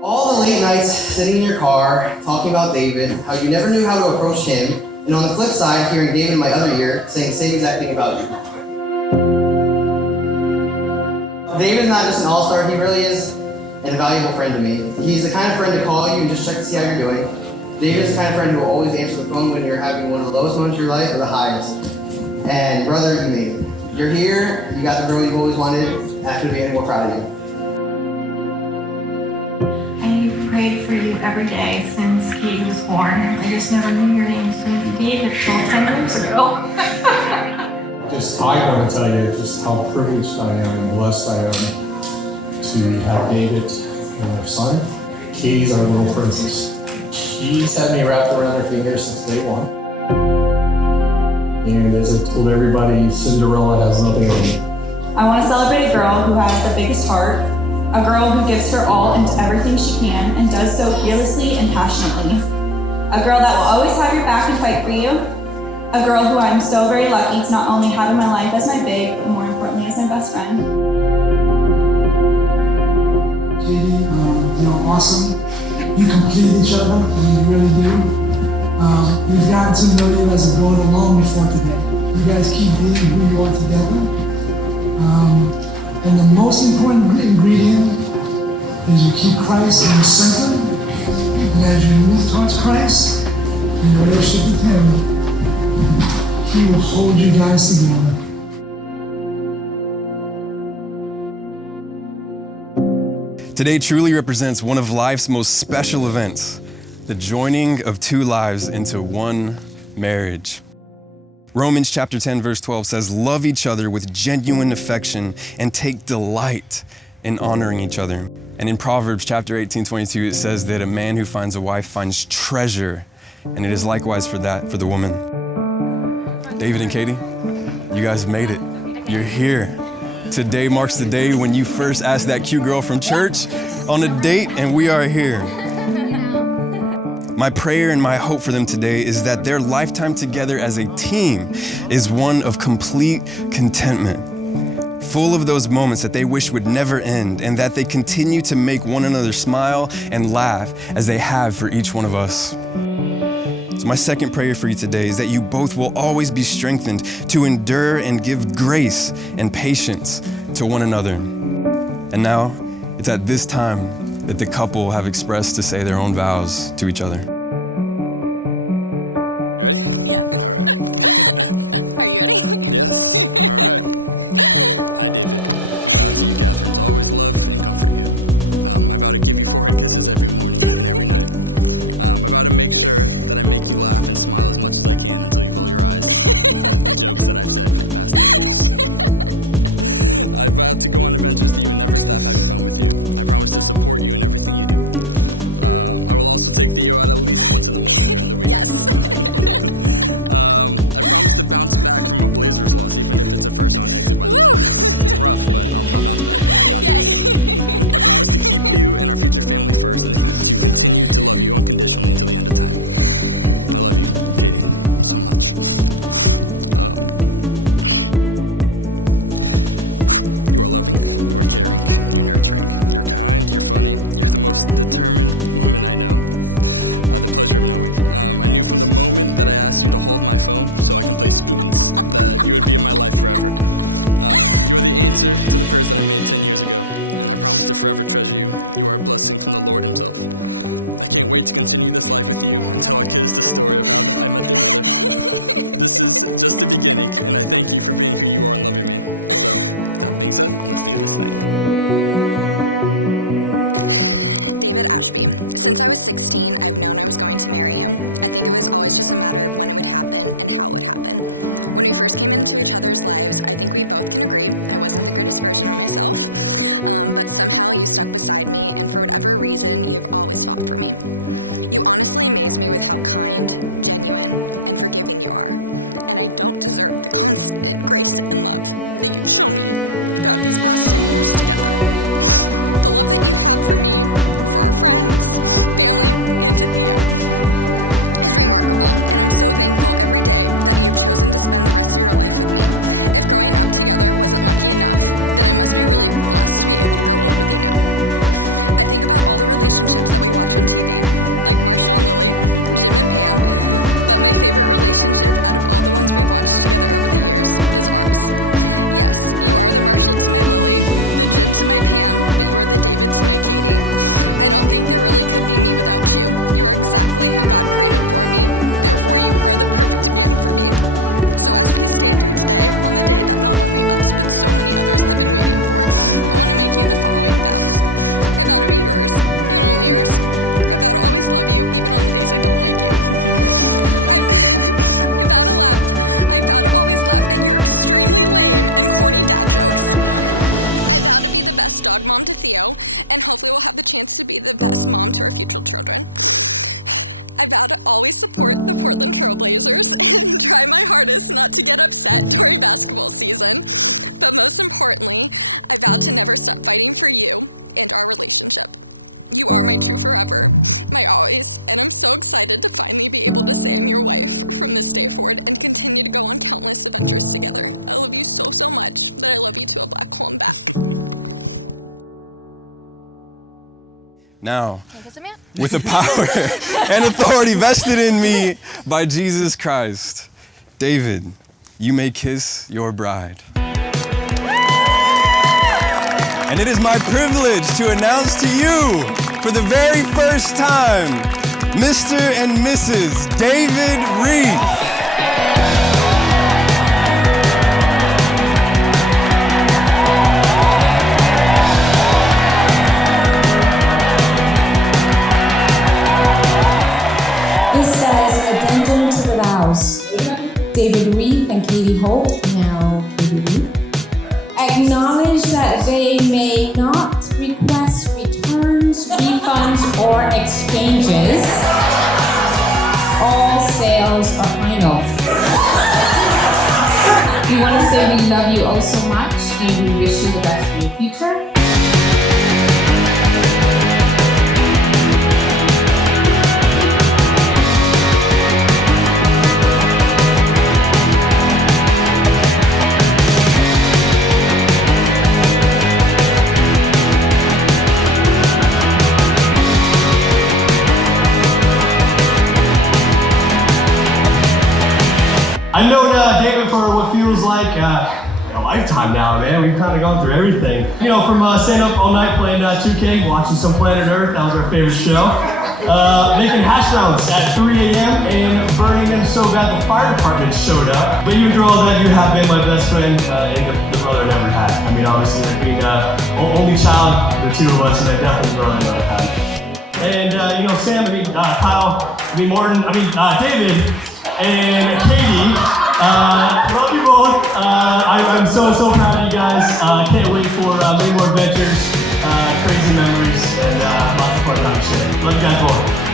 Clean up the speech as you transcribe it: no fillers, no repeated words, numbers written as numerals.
All the late nights sitting in your car, talking about David, how you never knew how to approach him, and on the flip side, hearing David in my other ear saying the same exact thing about you. David's not just an all-star, he really is an invaluable friend to me. He's the kind of friend to call you and just check to see how you're doing. David's the kind of friend who will always answer the phone when you're having one of the lowest moments of your life or the highest. And brother, you made it. You're here, you got the girl you've always wanted, and I couldn't be any more proud of you. I prayed for you every day since Katie was born. I just never knew your name was going to be David until 10 years ago. I want to tell you just how privileged I am and blessed I am to have David and their son. Katie's our little princess. She's had me wrapped around her finger since day one. And as I told everybody, Cinderella has nothing on me. I want to celebrate a girl who has the biggest heart, a girl who gives her all into everything she can and does so fearlessly and passionately. A girl that will always have your back and fight for you. A girl who I'm so very lucky to not only have in my life as my babe, but more importantly as my best friend. Katie, you're awesome. You complete each other, you really do. We've gotten to know you as a going along before today. You guys keep being who you are together. And the most important ingredient is you keep Christ in the center. And as you move towards Christ, in your relationship with Him, He will hold you guys together. Today truly represents one of life's most special events, the joining of two lives into one marriage. Romans chapter 10, verse 12 says, "Love each other with genuine affection and take delight in honoring each other." And in Proverbs chapter 18, 22, it says that a man who finds a wife finds treasure, and it is likewise for the woman. David and Katie, you guys made it. You're here. Today marks the day when you first asked that cute girl from church on a date, and we are here. My prayer and my hope for them today is that their lifetime together as a team is one of complete contentment, full of those moments that they wish would never end, and that they continue to make one another smile and laugh as they have for each one of us. So my second prayer for you today is that you both will always be strengthened to endure and give grace and patience to one another. And now, it's at this time that the couple have expressed to say their own vows to each other. Now, with the power and authority vested in me by Jesus Christ, David, you may kiss your bride. And it is my privilege to announce to you, for the very first time, Mr. and Mrs. David Reith. This says addendum to the vows. David Reith and Katie Holt, now David Reith, acknowledge that they may not request returns, refunds, or exchanges. All sales are final. We want to say we love you all so much and we wish you the best for your future. I've known David for what feels like a lifetime now, man. We've kind of gone through everything. You know, from staying up all night playing 2K, watching some Planet Earth, that was our favorite show. Making hash browns at 3 a.m. and burning them so bad the fire department showed up. But even through all that, you have been my best friend and the brother I never had. I mean, obviously, being only child, the two of us, and I definitely brother I never had. And, you know, Sam, Kyle, Morton, David, and Katie, love you both. I'm so proud of you guys. Can't wait for many more adventures, crazy memories, and lots of fun time shit. Love you guys both.